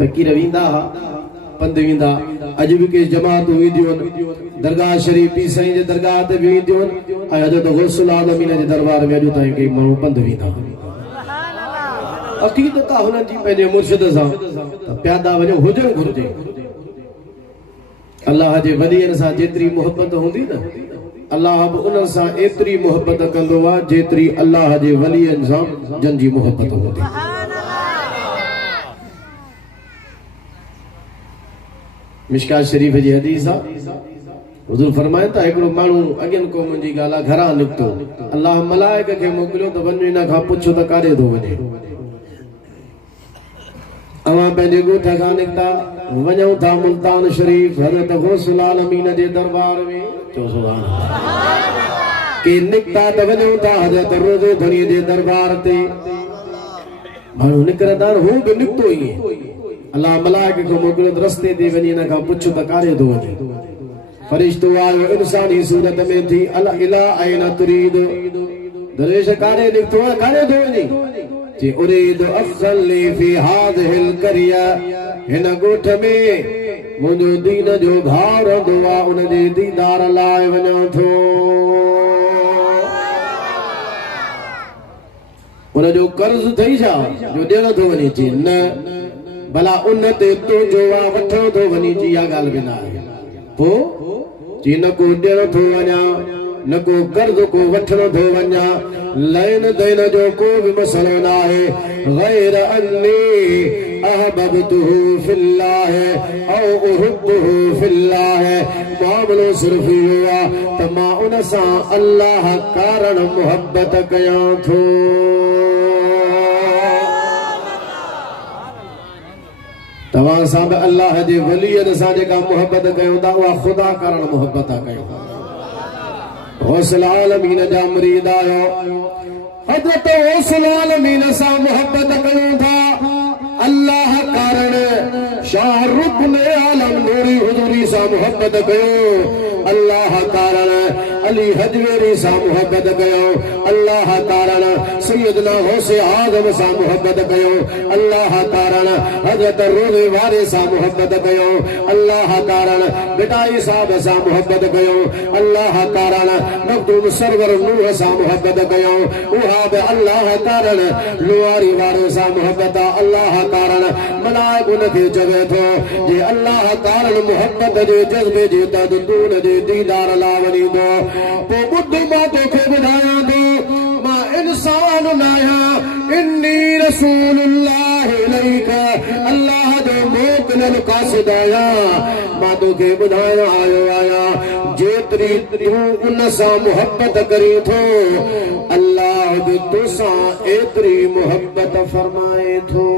फकीर वींदा पंध वींदा अज भी के जमात वेंदियूं दरगाह शरीफ पी साईं जे दरगाह ते वेंदियूं ऐं हज़रत गौसुल आलमीन जे दरबार में अॼु ताईं के माण्हू पंध वींदा अक़ीदत आहे हुननि जी पंहिंजे मुर्शिद सां त प्यादा वञो हुजणु घुरिजे अल्लाह जे वलीअनि सां जेतिरी मोहबत हूंदी न अल्लाह बि उन्हनि सां एतिरी मोहबत कंदो आहे जेतिरी अल्लाह जे वलीअनि सां जन जी मोहबत हूंदी मिशकात शरीफ जी हदीस आहे हुज़ूर फरमाइनि था हिकिड़ो माण्हू अॻियनि क़ौमुनि जी ॻाल्हि आहे घरां निकितो अल्लाह मलाइक खे मोकिलियो त वञ हिन खां पुछो त काॾे थो वञे अवां पंहिंजे ॻोठ खां निकिता वञूं था मुल्तान शरीफ हज़रत गौसुल आलमीन जे दरबार में चओ सुभान अल्लाह के निकिता त वञूं था हज़रत रोज़ो धनी जे दरबार ते माण्हू निकिरंदा हू बि निकितो ई अल्लाह मलाइक खे मोकिलियो त रस्ते ते वञी हिन खां पुछो त काॾे थो वञे फरिश्तो आयो इंसानी सूरत में थी अला इला ऐन तुरीद दरवेश काॾे निकितो आहे काॾे थो वञे जी उरीद अफ़ज़ली फी हाज़िहिल क़रिया हिन ॻोठ में मुंहिंजो दीन जो भाउ रहंदो आहे उन जे दीदार लाइ वञां थो उन जो कर्ज़ अथई छा जो ॾियणो थो वञे चई न भला उन ते तुंहिंजो आहे वठणो थो वञे जी इहा ॻाल्हि बि न आहे पोइ जी न को ॾियणो थो वञा न को कर्ज़ को वठणो थो वञा लैन दैन जो को भी मसलो न आहे गैर अन्नी अहबबतुहु फिल्लाह औ उहिब्बुहु फिल्लाह मामलो सिर्फ इहो आहे त मां उन सां अल्लाह कारण मुहबत कयां थो तव्हां सां बि अल्लाह जे वलीअनि सां जेका मुहबत कयूं था उहा ख़ुदा कारण मुहबत कयूं गौसुल आलमीन जा मुरीद आयो हज़रत गौसुल आलमीन सां मुहबत कयूं था अल्लाह कारण शाह रुकन आलम नूरी हुजूरी सां मुहबत कयो अल्लाह कारण अली हजवेरी सां मुहबत कयो अल्लाह कारण सैयदना गौसे आज़म सां मुहबत कयो अल्लाह कारण हज़रत रोज़े वारे सां मुहबत कयो अल्लाह कारण बिटाई साहब सां मुहबत कयो अल्लाह कारण मखदूम सरवर नूह सां मुहबत कयो उहा बि अल्लाह कारण लुआरी वारे सां मुहबत अल्लाह कारण मलाइक उनखे चवे थो जे अल्लाह कारण मुहबत जे जज़्बे जे तदून जे दीदार ला वञींदो पोइ ॿुध मां तोखे ॿुधायां थो मां इंसान न आहियां इन्नी रसूलुल्लाह इलैका अल्लाह जो मोकिलियल क़ासिद आहियां मां तोखे ॿुधाइण आयो आहियां जेतिरी तूं उन सां मुहबत करीं थो अल्लाह बि तोसां एतिरी मुहबत फरमाए थो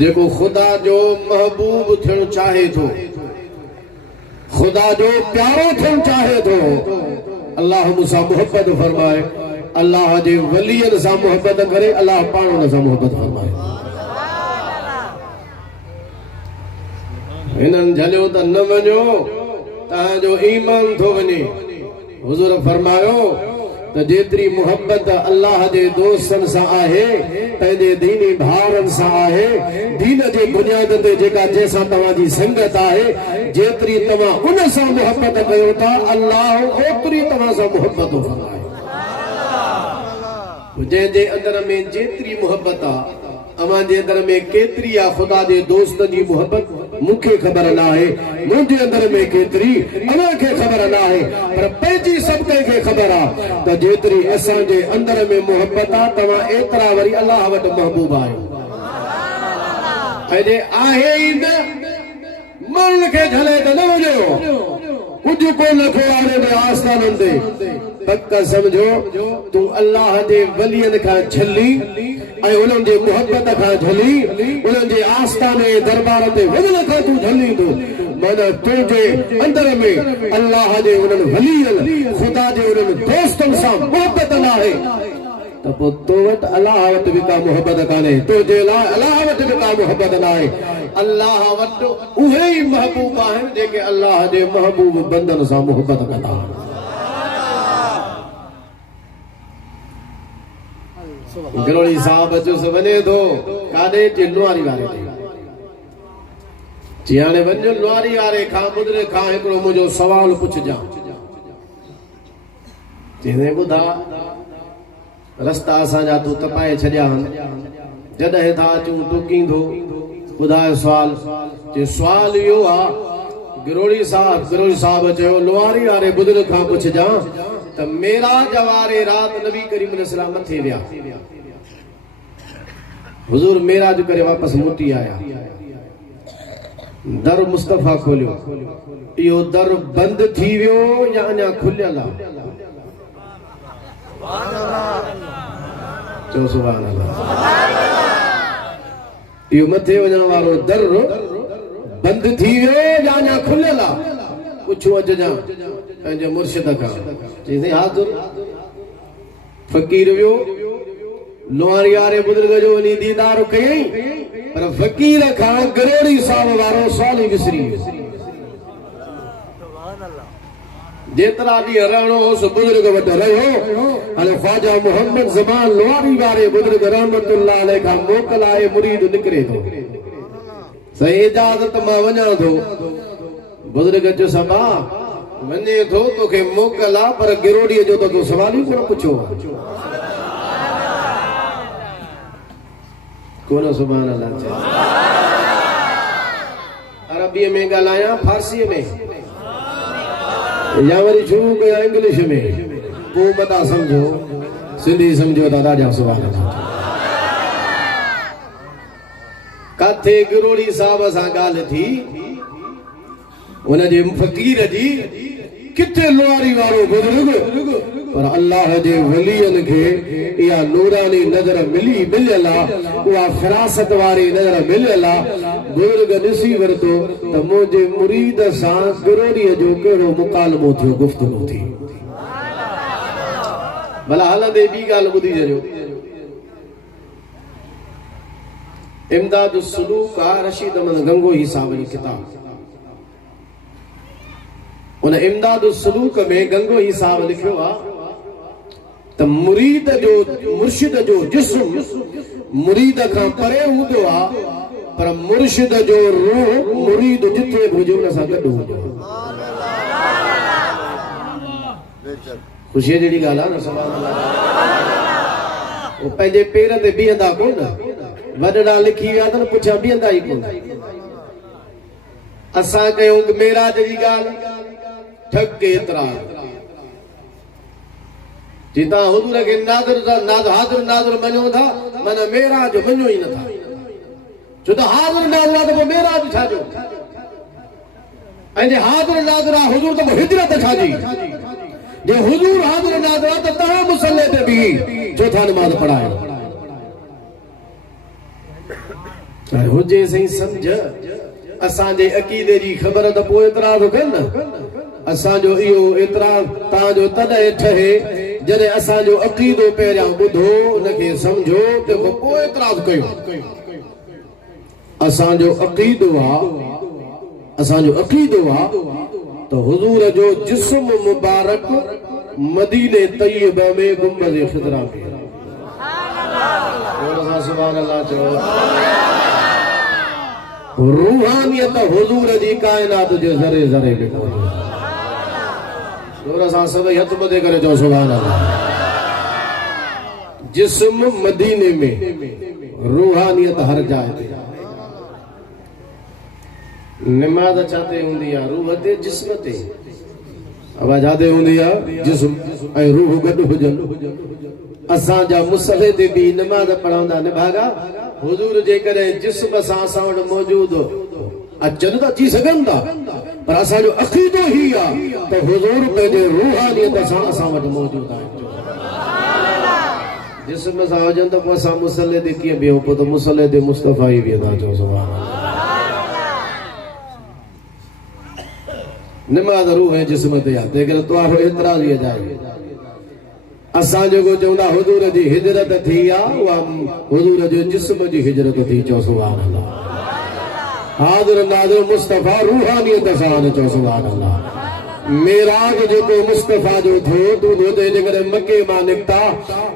जेको खुदा जो महबूब थियणु चाहे थो खुदा जो प्यारो थियणु चाहे थो अल्लाह मूंसां मुहबत फरमाए अल्लाह जे वलीअनि सां मुहबत करे अल्लाह पाण उन सां मुहबत फरमाए हिननि झलियो त न वञो तव्हांजो ईमान थो वञे हुज़ूर फरमायो त जेतिरी मुहबत अल्लाह जे दोस्तनि सां आहे पंहिंजे दीनी भाउरनि सां आहे दीन जे बुनियाद ते जेका जंहिंसां तव्हांजी संगत आहे जेतिरी तव्हां उन सां मुहबत कयो था अल्लाह ओतिरी तव्हां सां मुहबत फरमाए जंहिंजे अंदर में जेतिरी मुहबत आहे अवां जे अंदर में केतिरी आहे ख़ुदा जे दोस्त जी मुहबत मूंखे ख़बर न आहे मुंहिंजे अंदर में केतिरी अवां खे ख़बर न आहे पर पंहिंजी सभु कंहिंखे ख़बर आहे त जेतिरी असांजे अंदर में मुहबत आहे तव्हां एतिरा वरी अल्लाह वटि महबूब आहियो ऐं आहे ई न माण्हुनि खे झले त न वञो कुझु कोन थियो आहे आस्थाननि ते पक समझो तू अल्लाह जे वलियन खां झली ऐं उन्हनि जे मुहबत खां झली उन्हनि जे आस्थाने दरबार ते वञण खां तू झली थो माना तुंहिंजे अंदर में अल्लाह जे उन्हनि वलियनि ख़ुदा जे उन्हनि दोस्तनि सां मुहबत न आहे त पोइ तो वटि अल्लाह वटि बि का मुहबत कान्हे तुंहिंजे लाइ अल्लाह वटि बि का मुहबत न आहे अल्लाह वटि उहे ई महबूब आहिनि जेके अल्लाह जे महबूब बंदनि सां मुहबत कंदा आहिनि गिरोड़ी साहब चुस वञे थो काॾे चे नुआरी वारे ॾे चई हाणे वञ नुआरी वारे खां ॿुधरे खां हिकिड़ो मुंहिंजो सवाल पुछजां चईं ॿुधा रस्ता असांजा तूं तपाए छॾिया जॾहिं था अचूं टुकींदो ॿुधाए सुवाल चई सुवाल इहो आहे गिरोड़ी साहब चयो नुआरी वारे ॿुधरे खां पुछजां त मेराज वारे रात नबी करीम अलैहिस्सलाम मथे विया हुजूर मेराज करे वापस मोटी आया दर मुस्तफा खोलियो इहो दर बंद थी वियो या अञा खुलियल आहे चओ सुभान अल्लाह इहो मथे वञण वारो दर बंद थी वियो या अञा खुलियल आहे पुछो अॼु जा पंहिंजे मुर्शिद खां चई हाज़ुर फ़कीर वियो नुआरी वारे बुज़ुर्ग जो वञी दीदार कयई पर फ़कीर खां गिरोड़ी साहब वारो सवाल ई विसरी जेतिरा ॾींहं रहणो होसि बुज़ुर्ग वटि रहियो हाणे ख्वाजा मोहम्मद ज़मान नुआरी वारे बुज़ुर्ग रहमतुल्लाह अलैह खां मोकल आहे मुरीद निकिरे थो सही इजाज़त मां वञां थो बुज़ुर्ग चयो सबा वञे थो तोखे मोकल आहे पर गिरोड़ीअ जो तो सवाल ई कोन पुछो कोन सुभान अल्लाह अरबीअ में ॻाल्हायां फारसीअ में या वरी शुरू कया इंग्लिश में पोइ मता समझो सिंधी समझो था ॾाढा सुभान अल्लाह काथे गिरोड़ी साहब सां ॻाल्हि थी उनजे फ़कीर जी किथे नुआरी वारो बुज़ुर्ग पर अल्लाह जे वलियन खे इहा नूरानी नज़र मिलियल आहे उहा फिरासत वारी नज़र मिलियल आहे बुज़ुर्ग ॾिसी वरितो त मुंहिंजे मुरीद सां गिरोड़ीअ जो कहिड़ो मुकालमो थियो गुफ़्तगू थी भला हलंदे ॿी ॻाल्हि ॿुधी छॾियो इमदादुस सुलूक आहे रशीद अहमद गंगोही साहब जी किताब उन इमदादुस सुलूक में गंगोही साहब लिखियो आहे त मुरीद जो मुर्शिद जो जिस्म मुरीद खां परे हूंदो आहे पर मुर्शिद जो रूह मुरीद जिथे बि हुजे उन सां गॾु हूंदो ख़ुशीअ जहिड़ी ॻाल्हि आहे न सुभान अल्लाह उहो पंहिंजे पेर ते बीहंदा कोन वॾड़ा लिखी विया अथनि पुठियां बीहंदा ई कोन असां कयूं मेराज जी ॻाल्हि ठग एतिराज़ जी तव्हां हुजूर खे हाज़िर नाज़िर मञो था माना मेराज मञो ई नथा छो त हाज़िर नाज़िर आहे त पोइ मेराज छा जो ऐं जे हाज़िर नाज़िर आहे हुजूर त पोइ हिजरत छा जी जे हुजूर हाज़िर नाज़िर आहे त तव्हां मुसल्ले ते बीही चौथा नमाज़ पढ़ायो हुजे सही सम्झ असांजे अक़ीदे जी ख़बर त पोइ एतिराज़ कनि न असांजो इहो एतिराज़ तव्हांजो तॾहिं ठहे जॾहिं असांजो अक़ीदो पहिरियां ॿुधो उनखे सम्झो तंहिंखां पोइ एतिराज़ कयो असांजो अक़ीदो आहे त हुज़ूर जो जिस्म मुबारक मदीने तय्यब में गुंबद ख़िज़रा में सुभान अल्लाह चओ रूहानियत हुज़ूर जी कायनात जे ज़रे ज़रे में मौजूद जोर सां सभई हथ ॿधे करे चओ सुभान अल्लाह जिस्म मदीने में रूहानियत हर जाइ ते नमाज़ छाते हूंदी आहे रूह ते जिस्म ते आवाज़ आदे हूंदी आहे जिस्म ऐं रूह गॾु हुजनि असांजा मुसले ते बि नमाज़ पढ़ंदा निभागा हुजूर जे करे जिस्म सां असां वटि मौजूद अचनि त अची सघनि था पर असांजो अक़ीदो ई आहे त हुजूर पंहिंजे रूहानियत सां असां वटि मौजूद आहिनि जिस्म सां हुजनि त पोइ असां मुसले ते कीअं बीहूं पोइ त मुसले ते मुस्तफ़ा ई बीहंदा चओ सुभान अल्लाह नमाज़ रूह ऐं जिस्म ते आहे तंहिं करे तव्हां एतिराज़ ई जाए असां जेको चवंदा हुजूर जी हिजरत थी आहे उहा हुजूर जो जिस्म जी हिजरत थी चओ सुभान अल्लाह हाज़िर नाज़िर मुस्तफ़ा रूहानियत सां चओ सुभान अल्लाह मेराज जेको मुस्तफा जो थो तू दोते जेकर मक्के मां निकता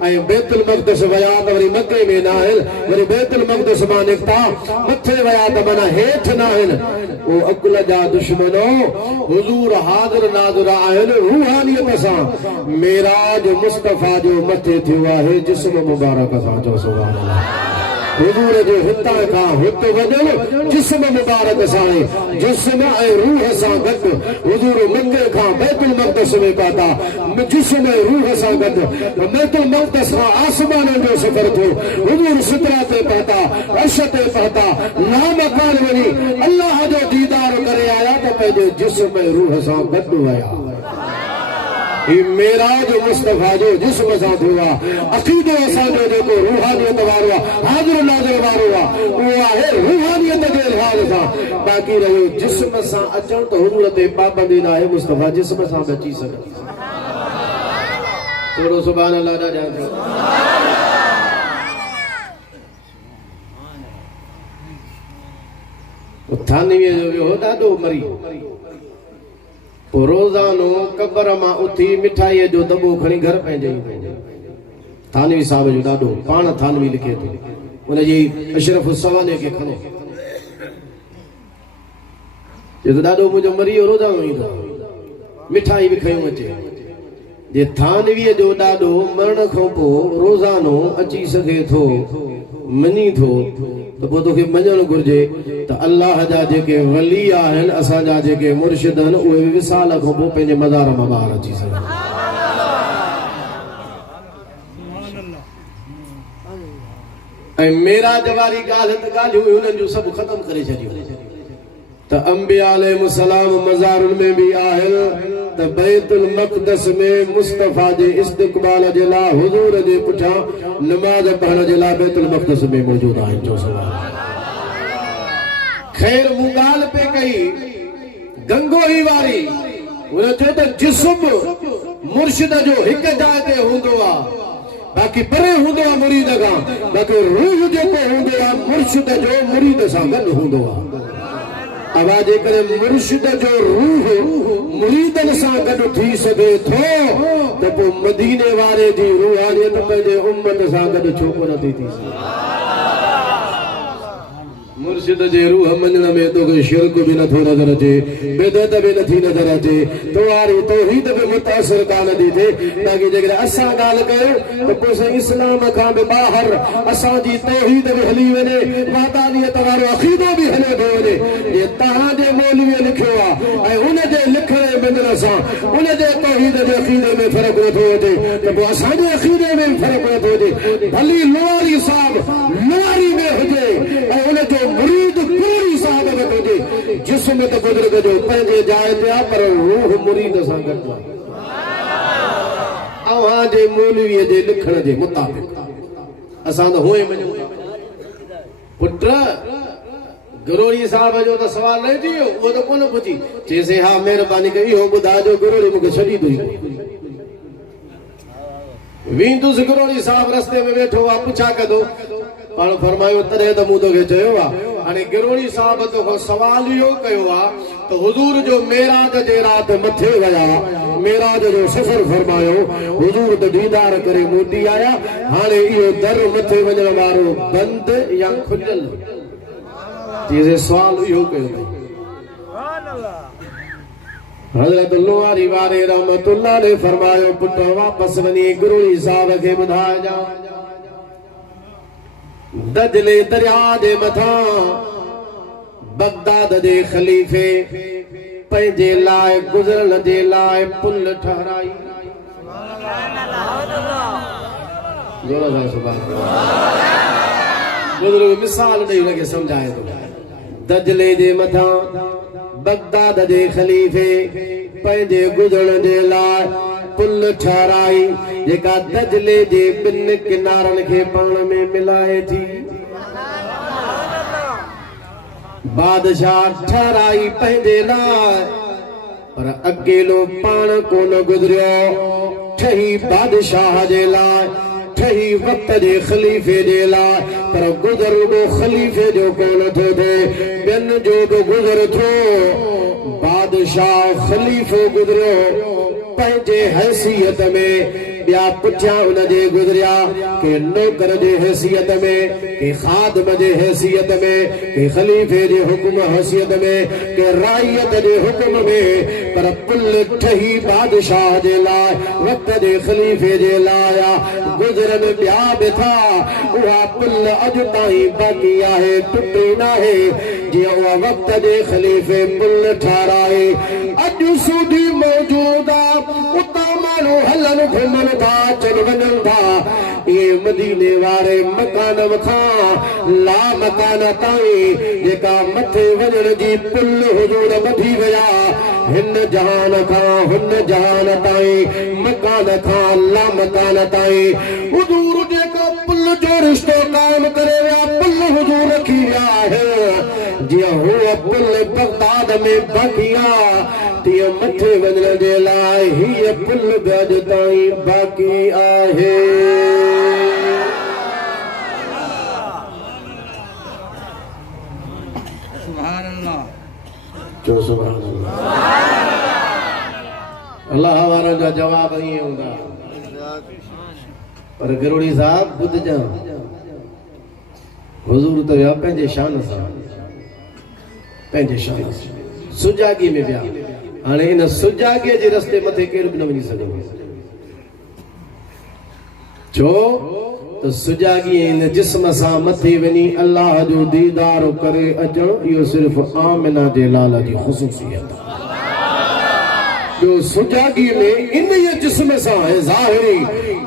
ऐं बैतुल मक़दस वया त वरी मक्के में न आहिनि वरी बैतुल मक़दस मां निकता मथे वया त माना हेठ न आहिनि ओ अकुल जा दुश्मनो हुजूर हाज़िर नाज़िर आहिनि रूहानियत सां मेराज मुस्तफा जो मथे थियो आहे जिस्म मुबारक सां चओ सुभान अल्लाह हुजूर जो हितां खां हुत वञण जिस्म मुबारक सां जिस्म ऐं रूह सां गॾु हुजूर मक्के खां बैतुल मक़दस में पहुता जिस्म ऐं रूह सां गॾु बैतुल मक़दस खां आसमाननि जो सफ़र थियो हुजूर सिदरा ते पहुता अर्श ते पहुता लामकान वञी अल्लाह जो दीदार करे आया त पंहिंजे जिस्म ऐं रूह सां गॾु विया ही मेराज मुस्तफा जो जिस्म सां थियो आहे अक़ीदो असांजो जेको रूहानियत वारो आहे हाज़िर नाज़िर वारो आहे उहो आहे रूहानियत जे लिहाज़ सां बाक़ी रहियो जिस्म सां अचण त हुजूर ते पाबंदी न आहे मुस्तफा जिस्म सां बची सघे थोरो सुभान अल्लाह दा ध्यान थियो थानवीअ जो वियो ॾाढो मरी रोज़ानो कबर मां उथी मिठाईअ जो दॿो खणी घर पंहिंजे थानवी साहब जो ॾाढो पाण थानवी लिखे थो उनजी अशरफ सवाने खे खणो जो ॾाढो मुंहिंजो मरी रोज़ानो ईंदो मिठाई बि खयूं अचे जे थानवीअ जो ॾाढो मरण खां पोइ रोज़ानो अची सघे थो मञी थो त पोइ तोखे मञणु घुर्जे त अल्लाह जा जेके वली आहिनि असांजा जेके मुर्शिद आहिनि उहे विसाल खां पोइ पंहिंजे मज़ार मां ॿाहिरि अची सघनि ऐं मेराज वारी ॻाल्हि त ॻाल्हियूं हुननि जूं सभु ख़तमु करे छॾियूं त अंबिया अलैहिस्सलाम मज़ारुनि में बि आहिनि त बैतुल मक़दस में मुस्तफा जे इस्तक़बाल जे लाइ हुजूर जे पुठियां नमाज़ पढ़ण जे लाइ बैतुल मक़दस में मौजूद आहिनि चओ सुभान ख़ैर मूं ॻाल्हि पे कई गंगोही वारी हुन चयो त जिस्म मुर्शिद जो हिकु जाइ ते हूंदो आहे बाक़ी परे हूंदो आहे मुरीद खां बाक़ी रूह जेको हूंदो आहे मुर्शिद जो मुरीद सां गॾु हूंदो आहे अब जेकर मुर्शिद जो रूह मुरीदन सां गॾु थी सघे थो त पोइ मदीने वारे जी रूहानियत पंहिंजे उम्मत सां गॾु छो कोन थी सघे मुर्शिद जे रूह मञण में तोखे शिरक बि नथो नज़र अचे बिदअत बि नथी नज़र अचे तोहारी तौहीद बि मुतासिर कान थी थिए ताकी जेकर असां ॻाल्हि कयूं त पोइ साईं इस्लाम खां बि ॿाहिरि असांजी तौहीद बि हली वञे वादानियत वारो अक़ीदो बि हले थो वञे इहे तव्हांजे मौलवीअ लिखियो आहे ऐं उन जे लिखण मञण सां उन जे तौहीद जे अक़ीदे में फ़र्क़ु नथो अचे त पोइ असांजे अक़ीदे में बि फ़र्क़ु नथो अचे भली लोहारी साहिब लोहारी में हुजे ऐं उन जो मुरीद पूरी साहब हुजे जिस्म त बुज़ुर्ग जो पंहिंजे जाइ ते आहे पर रूह मुरीद सां गॾु आहे अव्हां जे मौलवीअ जे लिखण जे मुताबिक़ असां त हुए मञूं पुट गुरोड़ी साहब जो त सवाल न थी वियो उहो त कोन पुछी चइसि हा महिरबानी कई इहो ॿुधाइजो गुरोड़ी मूंखे छॾी थी वेंदुसि गुरोड़ी साहब रस्ते में वेठो आहे पुछा कंदो पाण फरमायो तॾहिं त मूं तोखे चयो आहे हाणे गिरोड़ी साहब तोखां सवाल इहो कयो आहे त हुजूर जो मेराज जे राति मथे विया मेराज जो सफ़र फरमायो हुजूर त दीदार करे मोटी आया हाणे इहो दर मथे वञण वारो बंदि या खुलियल चइसि सुवाल इहो कयो हज़रत लोहारी वारे रहमतुल्लाह ने फरमायो पुट वापसि वञी गिरोड़ी साहब खे ॿुधाइजां दजले दरिया जे मथां बगदाद जे ख़लीफ़े पंहिंजे लाइ गुज़रण जे लाइ पुल ठहराई बुज़ुर्ग मिसाल ॾेई हुनखे सम्झाए थो दजले जे मथां बगदाद जे ख़लीफ़े पंहिंजे गुज़रण जे लाइ पुल ठहराई जेका दजले जे ॿिनि किनारनि खे पाण में मिलाए थी बादशाह ठहराई पंहिंजे लाइ पर अकेलो पाण कोन गुज़रियो ठही बादशाह जे लाइ ठही वक्त जे ख़लीफ़े जे लाइ पर गुज़र खलीफ़े जो कोन थो थिए ॿियनि जो बि गुज़र थियो बादशाह खलीफो गुजरियो पंहिंजे हैसियत में ॿिया पुठियां उनजे गुज़रिया के नौकर जे हैसियत में के खादम जे हैसियत में के खलीफे जे हुक्म हैसियत में के रायत जे हुक्म में पर पुल ठही बादशाह जे लाइ वक्त जे खलीफे जे लाइ गुज़रन ॿिया बि था उहा पुल अॼु ताईं बाक़ी आहे टुटी नाहे जीअं उहा वक्त जे खलीफे पुल ठाराए अॼु सूदी मौजूद आहे उतां माण्हू हलन घुमन था चल वञनि था ये मदीने वारे मकान खां ला मकान ताईं जेका मथे वञण जी पुल हुजूर वधी विया हिन जहान खां हुन जहान ताईं मकान खां ला मकान ताईं हुजूर जेका पुल जो रिश्तो कायम करे विया पुल हुजूर रखी विया है जीअं हूअ पुल बगदाद में बाक़ी आहे तीअं मथे वञण जे लाइ हीअ पुल बि अॼु ताईं बाक़ी आहे जो सुभान अल्लाह वारनि जा जवाब ईअं हूंदा पर गिरोड़ी साहब ॿुधजां हुजूर त विया पंहिंजे शान सां पंहिंजे शान सां सुजागी में विया हाणे इन सुजागीअ जे रस्ते मथे केरु बि न वञी सघंदो छो त सुजागी इन जिस्म सां मथे वञी अल्लाह जो दीदार करे अचणु इहो सिर्फ़ आमिना जे लाल जी ख़ुसूसियत आहे जो सुजागी में इन जिस्म सां है ज़ाहिरी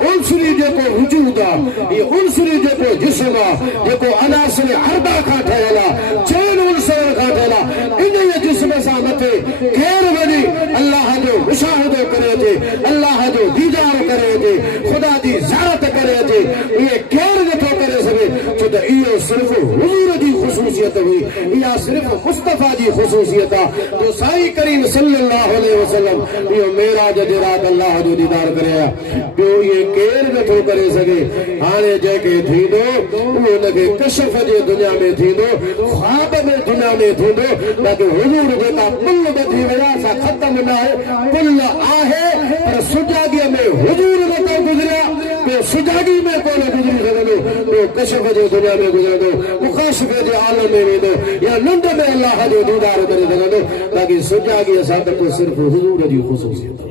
उनसरी जेको वजूद आहे ये उनसरी जेको जिस्म आहे जेको अनासिर अर्बा खां ठहियल आहे चइनि उनसरनि खां ठहियल आहे इन जिस्म सां मथे केरु वञी अल्लाह जो मुशाहिदो करे अचे अल्लाह जो दीदार करे अचे ख़ुदा जी ज़ियारत करे अचे इहे केरु नथो करे सघे छो त इहो सिर्फ़ हुज़ूर जी ख़ुसूसियत हुई इहा सिर्फ़ मुस्तफ़ा जी ख़ुसूसियत आहे जो साईं करीम सल्लल्लाहु अलैहि वसल्लम इहो मेराज जे रात अल्लाह जो दीदार करे ॿियो इहे केरु नथो करे सघे हाणे जेके थींदो उहो उनखे कशफ जे दुनिया में थींदो ख्वाब में दुनिया में थींदो बाक़ी हुजूर जेका पुल ॿधी विया सा ख़तम न आहे पुल आहे पर सुजागीअ में हुजूर नथो गुज़रिया ॿियो सुजागी में कोन गुज़री सघंदो ॿियो कशफ जे दुनिया में गुज़रंदो मुकाशिफ़े जे आलम में वेंदो या निंड में अल्लाह जो दीदार करे सघंदो बाक़ी सुजागीअ सां त सिर्फ़ हुजूर जी ख़ुसूसियत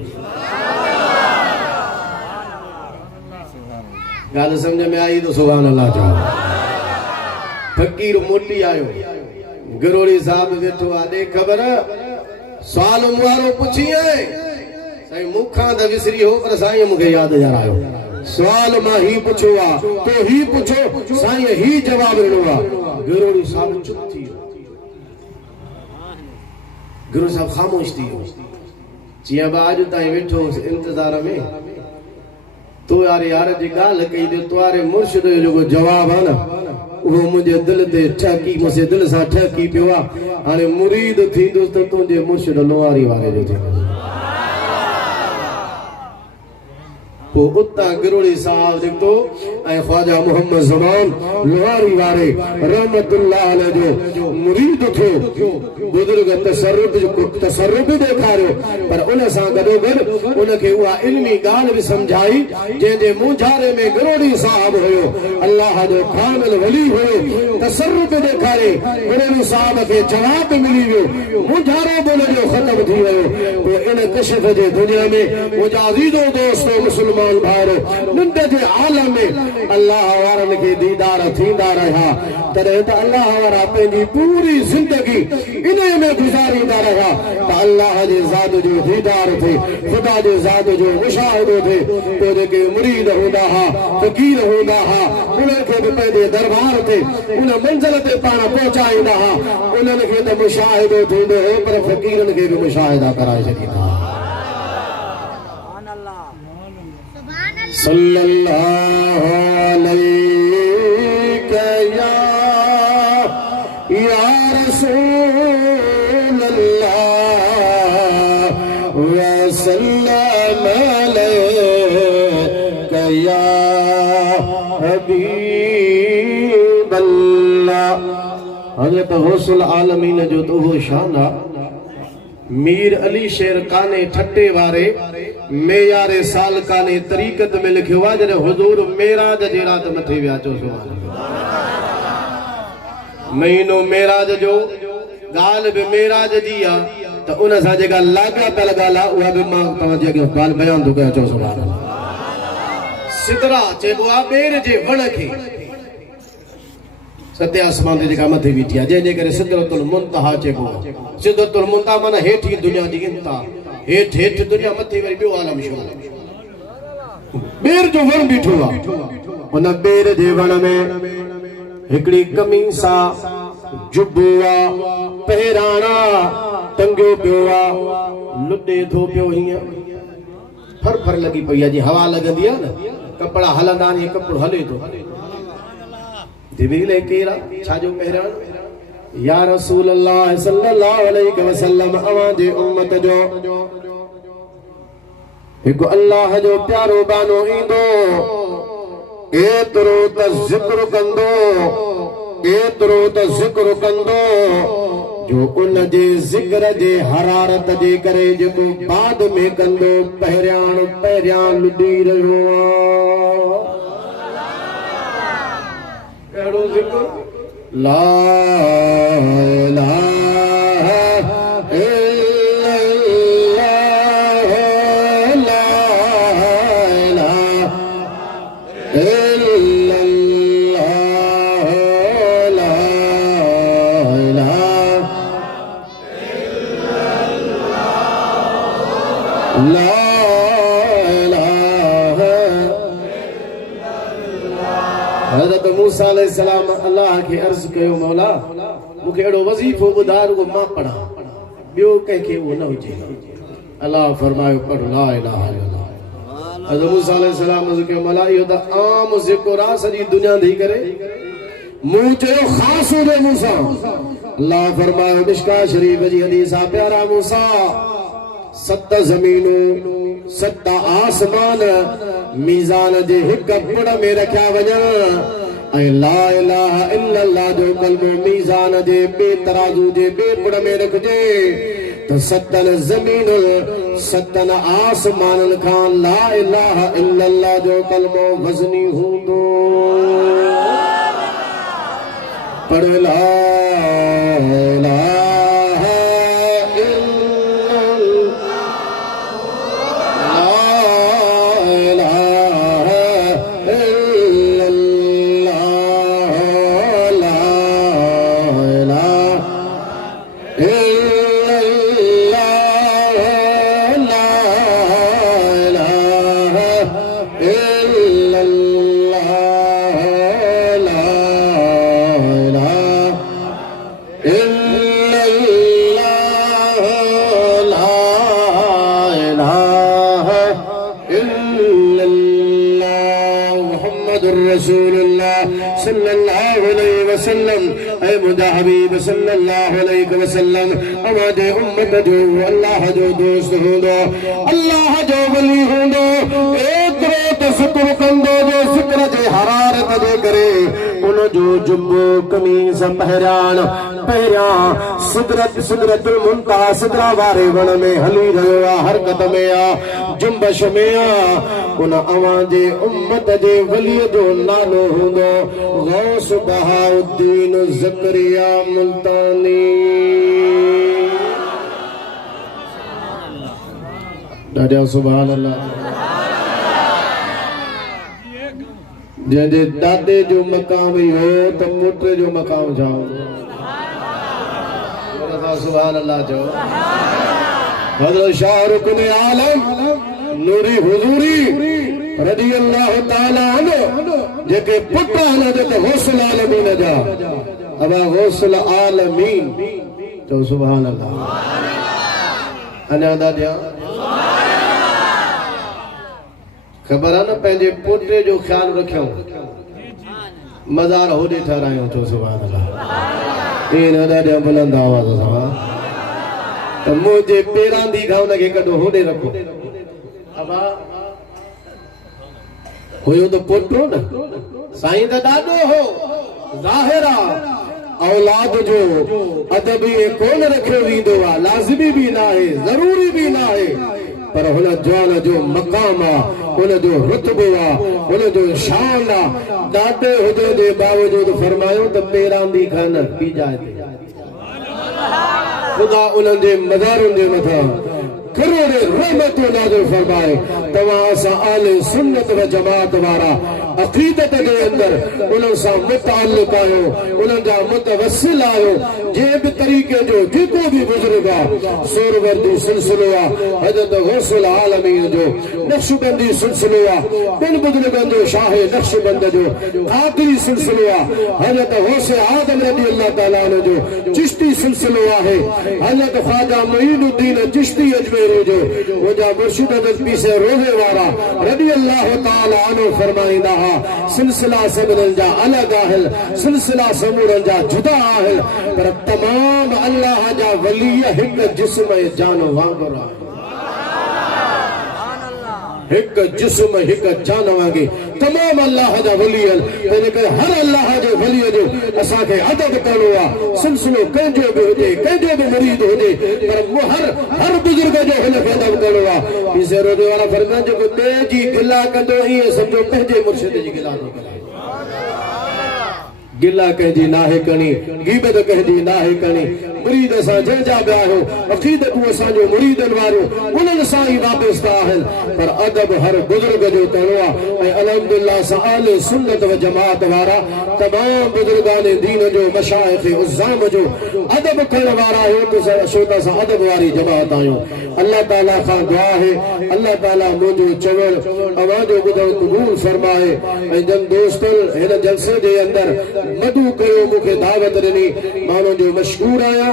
गाल समझ में आई तो सुभान अल्लाह चओ फकीर मोटी आयो गिरोड़ी साहब वेठो आदे खबर सवाल मुहारो पुछी है साईं मुखा द विसरी हो पर साईं मुखे याद यार आयो सवाल मां ही पुछो आ तो ही पुछो साईं ही जवाब ॾिनो आ गिरोड़ी साहब चुप थी गिरोड़ी साहब खामोश थी जियां बाज ताईं वेठो इंतजार में तो यार जी गाल कई दे तुम्हारे मुर्शिद जो जवाब है ना वो मुझे दिल ते ठकी मुझे दिल सा ठकी पियो हाने मुरीद थी दोस्त तुझे मुर्शिद लोहारी वाले जो थे पो उता गिरोड़ी साहब देखो ऐ ख्वाजा मोहम्मद ज़मान लोहारी वाले रहमतुल्लाह अलैहि जो मुरीद थे बुजुर्ग तसर्रुफ देखारियो पर उन सां गॾोगॾु उनखे उहा इल्मी ॻाल्हि बि सम्झाई जंहिंजे मुंझारे में गिरोड़ी साहब हुयो अल्लाह जो कामिल वली हुयो तसर्रुफ देखारे गिरोड़ी साहब खे जवाब मिली वियो मुंझारो बि उनजो ख़तम थी वियो पोइ इन कशिफ जे दुनिया में मुंहिंजा अज़ीज़ो दोस्तो मुस्लमान भाइरो निंड जे आलम में अल्लाह वारनि खे दीदार थींदा रहिया तॾहिं त अल्लाह वारा पंहिंजी पूरी ज़िंदगी इन में गुज़ारींदा रहिया त अल्लाह जे ज़ात जो दीदार थे ख़ुदा जे ज़ात जो मुशाहिदो थे पोइ जेके मुरीद हूंदा हा फ़क़ीर हूंदा हा उन्हनि खे बि पंहिंजे दरबार ते उन मंज़िल ते पाण पहुचाईंदा हा उन्हनि खे त मुशाहिदो थींदो हो पर फ़क़ीरनि खे बि मुशाहिदा कराए छॾींदा सल्लल्लाहु अलैहि या रसूल अल्लाह व सल्लम अलैका या हबीब अल्लाह हज़रत गौसुल आलमीन जो तो वो शान आहे मीर अली शेर काने ठट्टे वारे मेयारे साल काने तरीक़त में लिखियो आहे जॾहिं हुज़ूर मेराज जी राति मथे विया चो सुभाणे महीनो मेराज जो ॻाल्हि बि मेराज जी आहे त उन सां जेका लाॻापियल ॻाल्हि आहे उहा बि मां तव्हांजे अॻियां ॻाल्हि बयान थो कयां चो सुभाणे सिदरा चइबो आहे ॿेर जे वण खे सत्य आसमान ते जेका मथे बीठी आहे जंहिंजे करे सिदरतुल मुंतहा चइबो आहे सिदरतुल मुंतहा माना हेठि दुनिया जी इंतहा हेठि हेठि दुनिया मथे वरी ॿियो आलम शुरू ॿेर जो वण बीठो आहे उन ॿेर जे वण में हिकिड़ी कमीसा जुबो आहे पहिराणा टंगियो पियो आहे लुॾे थो पियो हीअं फर फर लॻी पई आहे जीअं हवा लॻंदी आहे न कपिड़ा हलंदा आहिनि हीअं कपिड़ो हले थो जिब्रील केरा छाजो पहिराण या रसूल अल्लाह सल्लल्लाहु अलैहि वसल्लम अवां जे उम्मत जो हिकु अल्लाह जो प्यारो बानो ईंदो एतिरो त ज़िक्र कंदो एतिरो त ज़िक्र कंदो जो उन जे ज़िक्र जे हरारत जे करे जेको बाद में कंदो पहिरियां लुॾी रहियो आहे कहिड़ो ज़िक्र ला इलाहा मूसा अलैहिस्सलाम अल्लाह के अर्ज कयो मौला मुखे एड़ो वजीफो बुधार वो मां पढ़ा बियो कंहिंखे वो न हुजे अल्लाह फरमायो पढ़ ला इलाहा इल्लल्लाह हज़रत मूसा अलैहिस्सलाम अर्ज कयो मौला इहो त आम ज़िक्र आहे सॼी दुनिया दी करे मूं चयो ख़ास हुजे मूसा अल्लाह फरमायो मिशका शरीफ जी हदीस आहे प्यारा मूसा सत ज़मीनूं सत आसमान मीज़ान जे हिक पुड़ में रखिया वञनि ऐं ला इलाहा इल्लल्लाह जो कलमो मीज़ान जे बे तराजू जे बे पुड़ में रखजे त सतन ज़मीनुल सतन आसमानन खां ला इलाहा इल्लल्लाह जो कलमो वज़नी हूंदो पढ़ ला हबीब सल्लल्लाहु अलैहि वसल्लम हमारे उम्मत जो अल्लाह जो दोस्त होंदो अल्लाह जो वली होंदो एतिरो त ज़िक्र कंदो जो ज़िक्र जे हरारत जे करे उन जो जुब्बो कमीज़ पहिरियां सिदरतुल मुंतहा सिदरा वारे वण में हली रहियो आहे हरकत में आहे जुंबश में आहे उन अवां जे उम्मत जे वलीअ जो नालो हूंदो गौस बहाउद्दीन ज़करिया मुल्तानी ॾाढा सुभान अल्लाह जंहिंजे दादे जो मकाम ही हो त पुट जो मकाम छा सुभान अल्लाह जो हज़रत शाहरुख ने आलम नूरी हुजूरी रज़ी अल्लाह ताला अन्हु जेके पुट आहिनि जेके गौसल आलमीन जा अबा गौसल आलमीन तो सुभान अल्लाह अञा दादिया खबर है न पंहिंजे पोटे जो ख्याल रखियो मज़ार होॾे ठारायूं चो सुभान अल्लाह ईअं न ॾाढा बुलंद आवाज़ सां त मुंहिंजे पेरां दी खां उनखे कढो होॾे रखो अबा हुयो त पोटो न साईं त ॾाढो हो ज़ाहिर आहे औलाद जो अदब कोन रखियो वेंदो आहे, लाज़िमी भी ना है, ज़रूरी भी ना है, पर हुन जवान जो मक़ाम आहे, हुन जो रुतबो आहे, हुन जो शान आहे। ॾाढे हुजण जे बावजूद फरमायो त पेरां दी खान पी जाए खुदा उन्हनि जे मज़ारुनि जे मथां करोड़े रहमतूं नाज़िल फरमाए। तव्हां असां आले सुन्नत व जमात वारा अक़ीदत जे अंदर उन्हनि सां मुतअल्लिक़ आहियो, उन्हनि जा मुतवस्सिल आहियो। जंहिं बि तरीक़े जो जेको बि बुज़ुर्ग आहे, सोरवर्दी सिलसिलो आहे, हज़रत गौसुल आलमीन जो नक्शबंदी सिलसिलो आहे, ॿिनि बुज़ुर्गनि जो शाह नक्शबंद जो आख़िरी सिलसिलो आहे, हज़रत गौसे आदम रज़ी अल्लाह ताला अन्हु जो चिश्ती सिलसिलो आहे, हज़रत ख्वाजा मुईनुद्दीन चिश्ती अजमेरी जो मुंहिंजा मुर्शिद हज़रत पीसे रोज़े वारा रज़ी अल्लाह ताला अन्हु फरमाईंदा हा, सिलसिला सभिनीनि जा अलॻि आहिनि, सिलसिला समूरनि जा जुदा आहिनि, पर तमाम अल्लाह जा वली हिकु जिस्म ऐं जान वांगुरु आहे। हिकु जिस्म हिकु जान वांगे तमाम अल्लाह जा वली आहिनि। तंहिंजे करे हर अल्लाह जे वलीअ जो असांखे अदब करणो आहे। सिलसिलो कंहिंजो बि हुजे, कंहिंजो बि मुरीद हुजे, पर हर बुज़ुर्ग जो हुनखे अदब करणो आहे। पीसे रोज़े वारा फरमाइनि जेको ॿिए जी गिला कंदो ईअं सम्झो पंहिंजे मुर्शिद जी गिला थो करे। गिला कंहिंजी नाहे करणी, गीबत कंहिंजी नाहे करणी। मुरीद असां जंहिंजा बि आहियो, अक़ीदतूं असांजो मुरीदनि वारियूं उन्हनि सां ई वाबस्ता आहिनि, पर अदब हर बुज़ुर्ग जो करणो आहे। ऐं अल्हम्दुलिल्लाह असां आले सुन्नत व जमात वारा तमाम बुज़ुर्गान दीन जो मशाइख़ उज़्ज़ाम जो अदब करण वारा आहियूं, त अशोता असां अदब वारी जमात आहियूं। अल्लाह ताला खां दुआ आहे, अल्लाह ताला मुंहिंजो चवणु अवांजो ॿुधणु क़बूल फरमाए। ऐं जन दोस्तनि हिन जलसे जे अंदरि मदू कयो, मूंखे दावत ॾिनी, माण्हुनि जो मशहूर आहियां।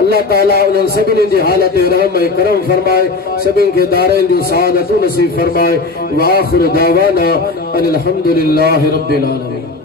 अल्लाह ताला उन्हनि सभिनी जी हालत रहम ऐं करम फरमाए, सभिनि खे दारनि जूं सआदतूं नसीब फरमाए। व आख़िर दावाना अनिल हम्दुलिल्लाहि रब्बिल आलमीन।